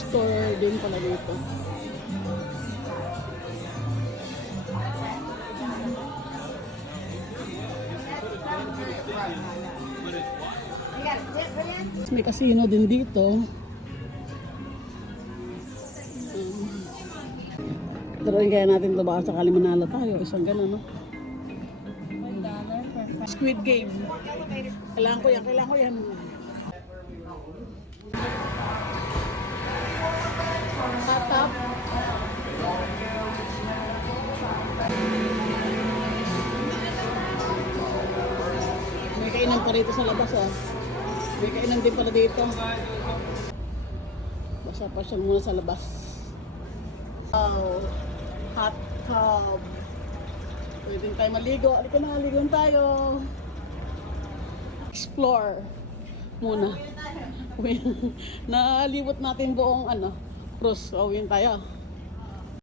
store din pala dito. May casino din dito. Turuin kaya natin ito baka sakali manalo tayo. Isang gano'n, no? $1 per Squid Game. Kailangan ko yan, kailangan ko yan. Tatap. May kainan pa rito sa labas, ah. May kainan din pala dito. Basa pa siya muna sa labas. Oh, hot tub. Pwede tayo maligo. Alika na, maligo tayo. Explore muna. Nalibot natin buong cruise. Uwin tayo.